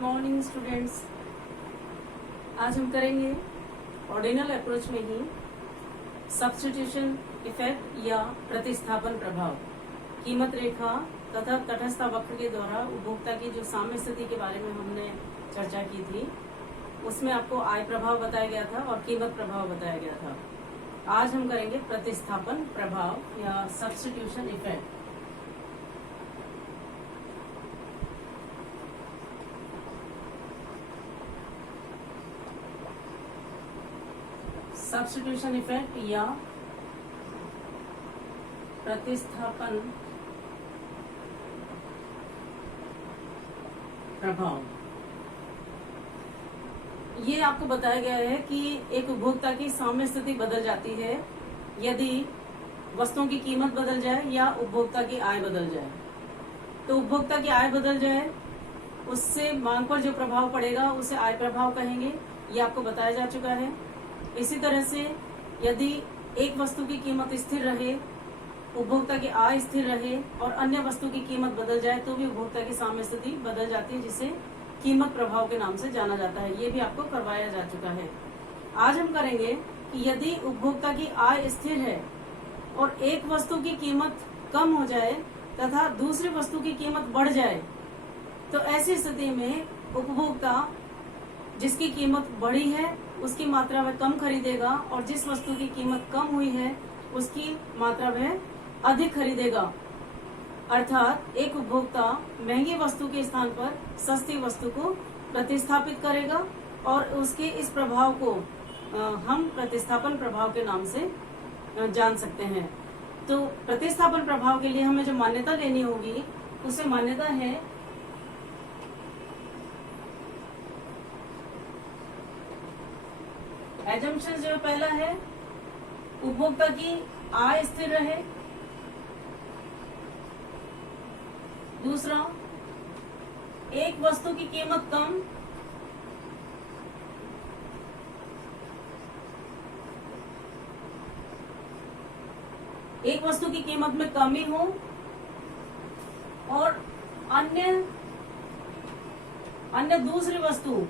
Good morning students. आज हम करेंगे ऑर्डिनल अप्रोच में ही सब्स्टिट्यूशन इफेक्ट या प्रतिस्थापन प्रभाव, कीमत रेखा तथा तटस्थ वक्र के द्वारा उपभोक्ता की जो साम्य स्थिति के बारे में हमने चर्चा की थी, उसमें आपको आय प्रभाव बताया गया था और कीमत प्रभाव बताया गया था। आज हम करेंगे प्रतिस्थापन प्रभाव या सब्स्टिट्यूशन इफेक्ट। सब्स्टिट्यूशन इफेक्ट या प्रतिस्थापन प्रभाव, ये आपको बताया गया है कि एक उपभोक्ता की साम्य स्थिति बदल जाती है यदि वस्तुओं की कीमत बदल जाए या उपभोक्ता की आय बदल जाए। तो उपभोक्ता की आय बदल जाए, उससे मांग पर जो प्रभाव पड़ेगा उसे आय प्रभाव कहेंगे, ये आपको बताया जा चुका है। इसी तरह से यदि एक वस्तु की कीमत स्थिर रहे, उपभोक्ता की आय स्थिर रहे और अन्य वस्तु की कीमत बदल जाए तो भी उपभोक्ता की साम्य स्थिति बदल जाती है, जिसे कीमत प्रभाव के नाम से जाना जाता है। ये भी आपको करवाया जा चुका है। आज हम करेंगे कि यदि उपभोक्ता की आय स्थिर है और एक वस्तु की कीमत कम हो जाए तथा दूसरी वस्तु की कीमत बढ़ जाए, तो ऐसी स्थिति में उपभोक्ता जिसकी कीमत बढ़ी है उसकी मात्रा वह कम खरीदेगा और जिस वस्तु की कीमत कम हुई है उसकी मात्रा वह अधिक खरीदेगा। अर्थात एक उपभोक्ता महंगी वस्तु के स्थान पर सस्ती वस्तु को प्रतिस्थापित करेगा और उसके इस प्रभाव को हम प्रतिस्थापन प्रभाव के नाम से जान सकते हैं। तो प्रतिस्थापन प्रभाव के लिए हमें जो मान्यता लेनी होगी, उसे मान्यता है एजम्पशन। जो पहला है, उपभोक्ता की आय स्थिर रहे। दूसरा, एक वस्तु की कीमत कम। एक वस्तु की कीमत में कमी हो और अन्य दूसरी वस्तु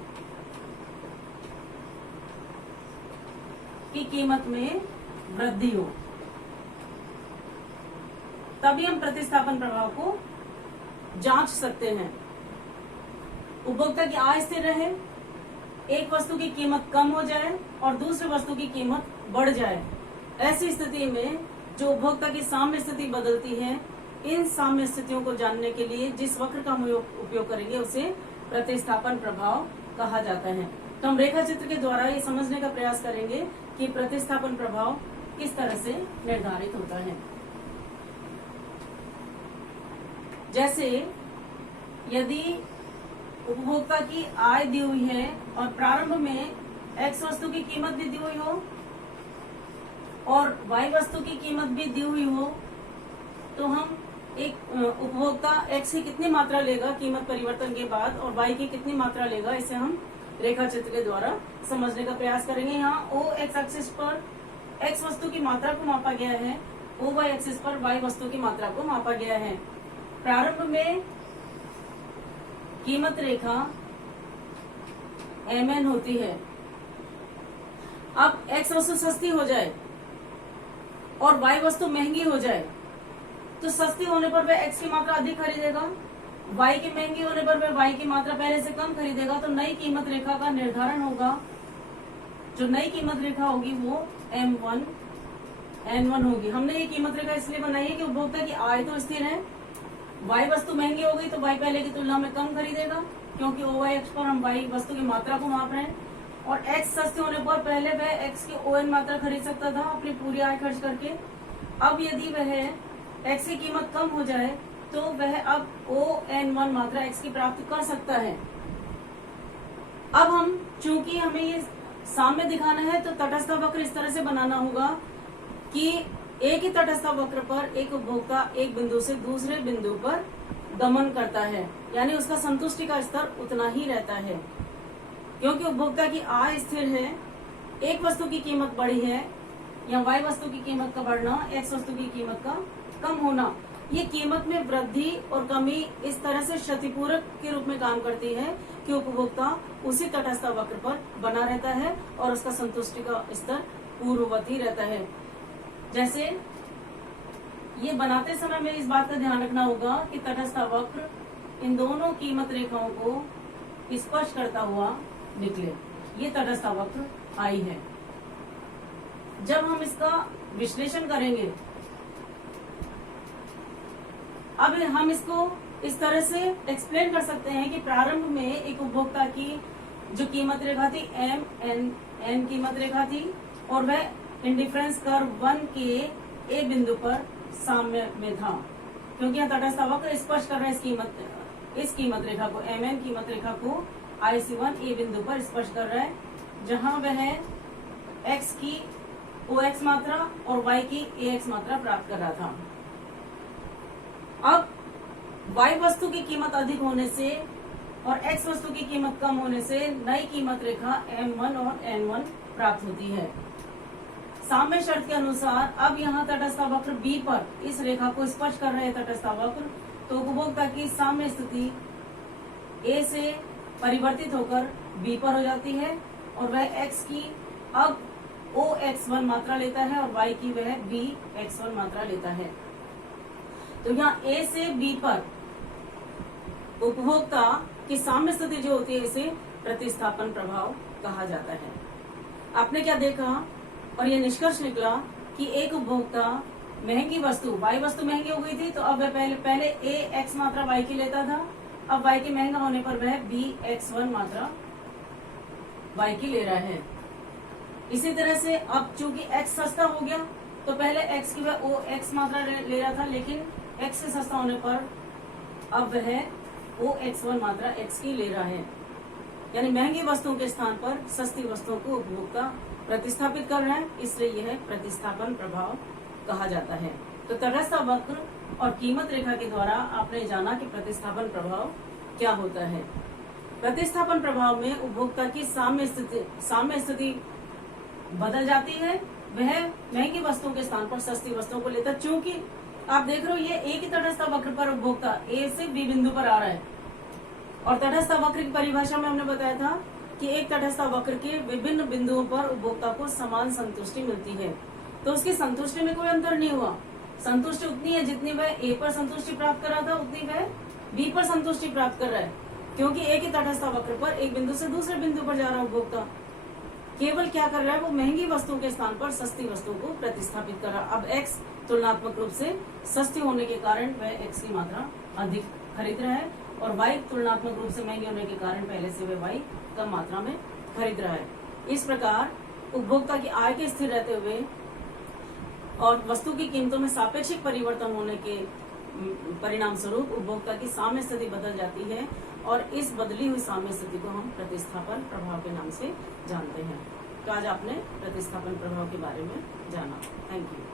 की कीमत में वृद्धि हो, तभी हम प्रतिस्थापन प्रभाव को जांच सकते हैं। उपभोक्ता की आय स्थिर रहे, एक वस्तु की कीमत कम हो जाए और दूसरी वस्तु की कीमत बढ़ जाए। ऐसी स्थिति में जो उपभोक्ता की साम्य स्थिति बदलती है, इन साम्य स्थितियों को जानने के लिए जिस वक्र का हम उपयोग करेंगे उसे प्रतिस्थापन प्रभाव कहा जाता है। तो हम रेखा चित्र के द्वारा ये समझने का प्रयास करेंगे कि प्रतिस्थापन प्रभाव किस तरह से निर्धारित होता है। जैसे यदि उपभोक्ता की आय दी हुई है और प्रारंभ में X वस्तु की कीमत भी दी हुई हो और Y वस्तु की कीमत भी दी हुई हो, तो हम एक उपभोक्ता X की कितनी मात्रा लेगा कीमत परिवर्तन के बाद और Y की कितनी मात्रा लेगा, इसे हम रेखा चित्र के द्वारा समझने का प्रयास करेंगे। यहाँ O X एक्सिस पर X वस्तु की मात्रा को मापा गया है, O Y एक्सिस पर Y वस्तु की मात्रा को मापा गया है। प्रारंभ में कीमत रेखा MN होती है। अब X वस्तु सस्ती हो जाए और Y वस्तु महंगी हो जाए, तो सस्ती होने पर वह X की मात्रा अधिक खरीदेगा, Y की महंगी होने पर वह Y की मात्रा पहले से कम खरीदेगा। तो नई कीमत रेखा का निर्धारण होगा। जो नई कीमत रेखा होगी वो M1 N1 होगी। हमने ये कीमत रेखा इसलिए बनाई है कि उपभोक्ता की आय तो स्थिर है, Y वस्तु महंगी हो गई तो Y पहले की तुलना में कम खरीदेगा, क्योंकि OY अक्ष पर हम Y वस्तु की मात्रा को माप रहे हैं। और X सस्ते होने पर पहले वह X की ON मात्रा खरीद सकता था अपनी पूरी आय खर्च करके। अब यदि वह X की कीमत कम हो जाए तो वह अब ON1 मात्रा X की प्राप्ति कर सकता है। अब हम, चूंकि हमें ये साम्य दिखाना है, तो तटस्थ वक्र इस तरह से बनाना होगा कि एक ही तटस्थ वक्र पर एक उपभोक्ता एक बिंदु से दूसरे बिंदु पर गमन करता है, यानी उसका संतुष्टि का स्तर उतना ही रहता है। क्योंकि उपभोक्ता की आय स्थिर है, एक वस्तु की कीमत बढ़ी है या Y वस्तु की कीमत का बढ़ना, X वस्तु की कीमत का कम होना, ये कीमत में वृद्धि और कमी इस तरह से क्षतिपूरक के रूप में काम करती है कि उपभोक्ता उसी तटस्थ वक्र पर बना रहता है और उसका संतुष्टि का स्तर पूर्ववत ही रहता है। जैसे ये बनाते समय में इस बात का ध्यान रखना होगा कि तटस्थ वक्र इन दोनों कीमत रेखाओं को स्पर्श करता हुआ निकले। ये तटस्थ वक्र आई है। जब हम इसका विश्लेषण करेंगे, अब हम इसको इस तरह से एक्सप्लेन कर सकते हैं कि प्रारंभ में एक उपभोक्ता की जो कीमत रेखा थी एन कीमत रेखा थी और वह इंडिफरेंस कर्व 1 के ए बिंदु पर साम्य में था, क्योंकि यहाँ तटस्थ वक्र स्पर्श कर रहा है इस कीमत रेखा को, एम कीमत रेखा को IC1 ए बिंदु पर स्पर्श कर रहा है, जहां वह x की OX मात्रा और y की AX मात्रा प्राप्त कर रहा था। अब y वस्तु की कीमत अधिक होने से और x वस्तु की कीमत कम होने से नई कीमत रेखा M1 और N1 प्राप्त होती है। साम्य शर्त के अनुसार अब यहाँ तटस्थ वक्र B पर इस रेखा को स्पर्श कर रहे तटस्थ वक्र, तो उपभोक्ता की साम्य स्थिति A से परिवर्तित होकर B पर हो जाती है और वह x की अब OX1 मात्रा लेता है और y की वह BX1 मात्रा लेता है। तो यहाँ A से B पर उपभोक्ता की साम्य स्थिति जो होती है इसे प्रतिस्थापन प्रभाव कहा जाता है। आपने क्या देखा और यह निष्कर्ष निकला कि एक उपभोक्ता महंगी वस्तु y वस्तु महंगी हो गई थी, तो अब वह पहले AX मात्रा y की लेता था, अब y के महंगा होने पर वह BX1 मात्रा y की ले रहा है। इसी तरह से अब चूंकि x सस्ता हो गया तो पहले x की वह OX मात्रा ले रहा था, लेकिन x से सस्ता होने पर अब वह OX1 मात्रा x की ले रहा है। यानी महंगी वस्तुओं के स्थान पर सस्ती वस्तुओं को उपभोक्ता प्रतिस्थापित कर रहा है, इसलिए यह प्रतिस्थापन प्रभाव कहा जाता है। तो तटस्थ वक्र और कीमत रेखा के द्वारा आपने जाना कि प्रतिस्थापन प्रभाव क्या होता है। प्रतिस्थापन प्रभाव में उपभोक्ता की साम्य स्थिति बदल जाती है, वह महंगी वस्तुओं के स्थान पर सस्ती वस्तुओं को लेता। चूंकि आप देख रहे हो ये एक ही तटस्थ वक्र पर उपभोक्ता A से B बिंदु पर आ रहा है, और तटस्थ वक्र की परिभाषा में हमने बताया था कि एक तटस्थ वक्र के विभिन्न बिंदुओं पर उपभोक्ता को समान संतुष्टि मिलती है। तो उसकी संतुष्टि में कोई अंतर नहीं हुआ, संतुष्टि उतनी है जितनी वह A पर संतुष्टि प्राप्त कर रहा था उतनी वह B पर संतुष्टि प्राप्त कर रहा है, क्योंकि एक ही तटस्थ वक्र पर एक बिंदु से दूसरे बिंदु पर जा रहा उपभोक्ता केवल क्या कर रहा है, वो महंगी वस्तुओं के स्थान पर सस्ती वस्तुओं को प्रतिस्थापित कर रहा। अब x तुलनात्मक रूप से सस्ती होने के कारण वह x की मात्रा अधिक खरीद रहा है और y तुलनात्मक रूप से महंगी होने के कारण पहले से वह y कम मात्रा में खरीद रहा है। इस प्रकार उपभोक्ता की आय के स्थिर रहते हुए और वस्तु की कीमतों में सापेक्षिक परिवर्तन होने के परिणाम स्वरूप उपभोक्ता की साम्य स्थिति बदल जाती है, और इस बदली हुई साम्य स्थिति को हम प्रतिस्थापन प्रभाव के नाम से जानते हैं। तो आज आपने प्रतिस्थापन प्रभाव के बारे में जाना। Thank you.